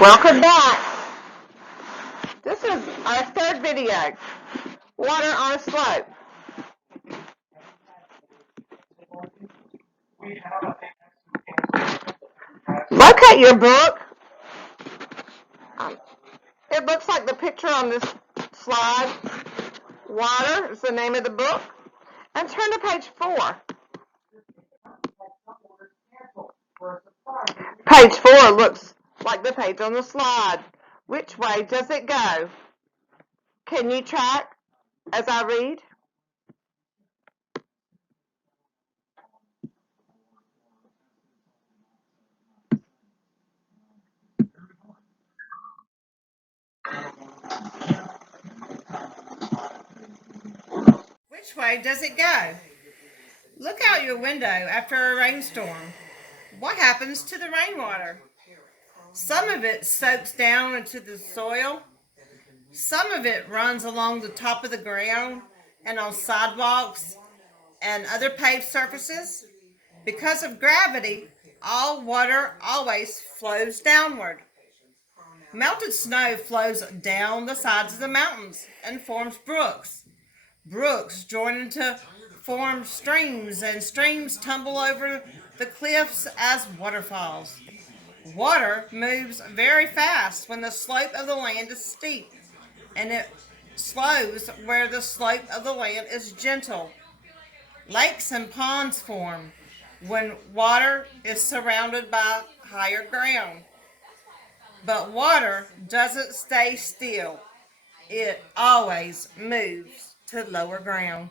Welcome back. This is our third video, water on a slope. Locate your book. It looks like the picture on this slide. Water is the name of the book. And turn to page 4. Page 4 looks like the page on the slide. Which way does it go? Can you track as I read? Which way does it go? Look out your window after a rainstorm. What happens to the rainwater? Some of it soaks down into the soil. Some of it runs along the top of the ground and on sidewalks and other paved surfaces. Because of gravity, all water always flows downward. Melted snow flows down the sides of the mountains and forms brooks. Brooks join into form streams, and streams tumble over the cliffs as waterfalls. Water moves very fast when the slope of the land is steep, and it slows where the slope of the land is gentle. Lakes and ponds form when water is surrounded by higher ground. But water doesn't stay still. It always moves to lower ground.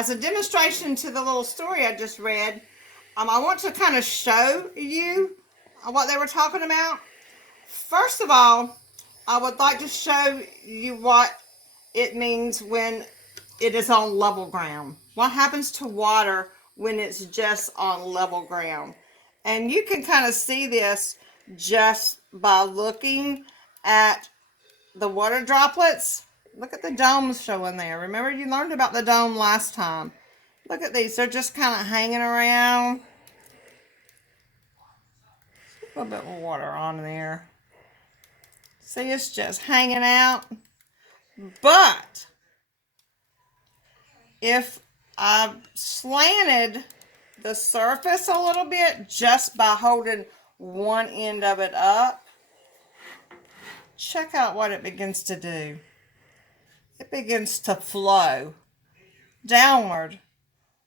As a demonstration to the little story I just read, I want to kind of show you what they were talking about. First of all, I would like to show you what it means when it is on level ground. What happens to water when it's just on level ground? And you can kind of see this just by looking at the water droplets. Look at the domes showing there. Remember, you learned about the dome last time. Look at these. They're just kind of hanging around. A little bit of water on there. See, it's just hanging out. But if I slanted the surface a little bit just by holding one end of it up, check out what it begins to do. It begins to flow downward.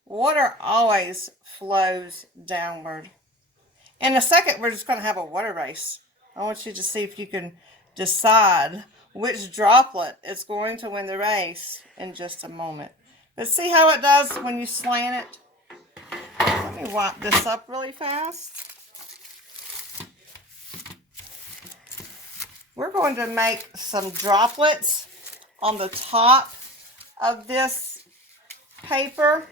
Water always flows downward. In a second, we're just going to have a water race. I want you to see if you can decide which droplet is going to win the race in just a moment. But see how it does when you slant it? Let me wipe this up really fast. We're going to make some droplets on the top of this paper.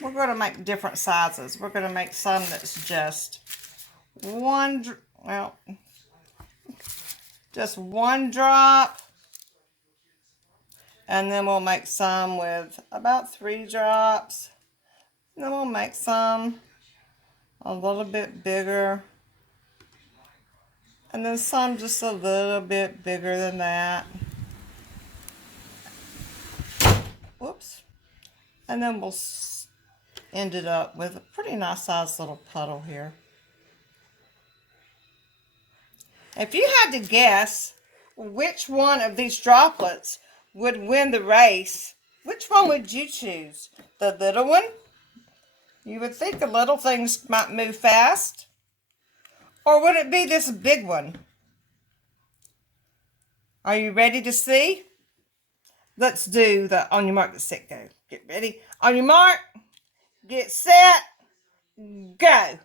We're going to make different sizes. We're going to make some that's just one drop. And then we'll make some with about 3 drops. And then we'll make some a little bit bigger. And then some just a little bit bigger than that. Whoops. And then we'll end it up with a pretty nice sized little puddle here. If you had to guess which one of these droplets would win the race, which one would you choose? The little one? You would think the little things might move fast. Or would it be this big one? Are you ready to see? Let's do the on your mark, get set, go. Get ready. On your mark, get set, go.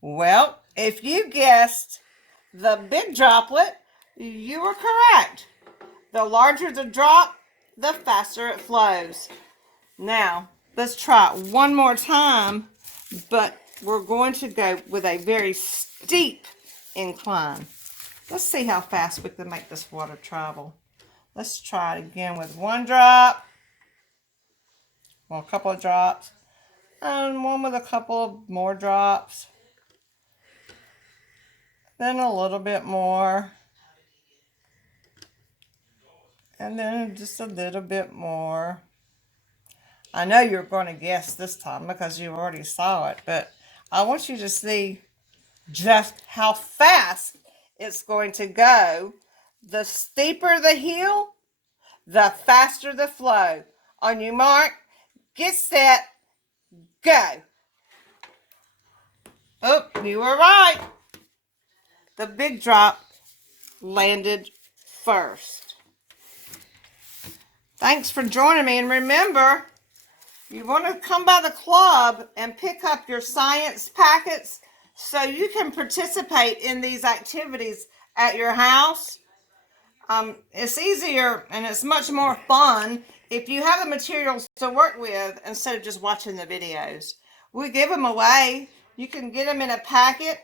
Well, if you guessed the big droplet, you were correct. The larger the drop, the faster it flows. Now, let's try it one more time, but we're going to go with a very steep incline. Let's see how fast we can make this water travel. Let's try it again with 1 drop. Well, a couple of drops. And one with a couple of more drops. Then a little bit more. And then just a little bit more. I know you're going to guess this time because you already saw it, but I want you to see just how fast it's going to go. The steeper the hill, the faster the flow. On your mark, get set, go. Oh, you were right. The big drop landed first. Thanks for joining me, and remember, you want to come by the club and pick up your science packets so you can participate in these activities at your house. It's easier and it's much more fun if you have the materials to work with instead of just watching the videos. We give them away. You can get them in a packet.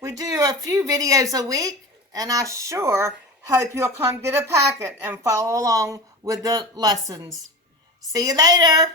We do a few videos a week, and I sure hope you'll come get a packet and follow along with the lessons. See you later.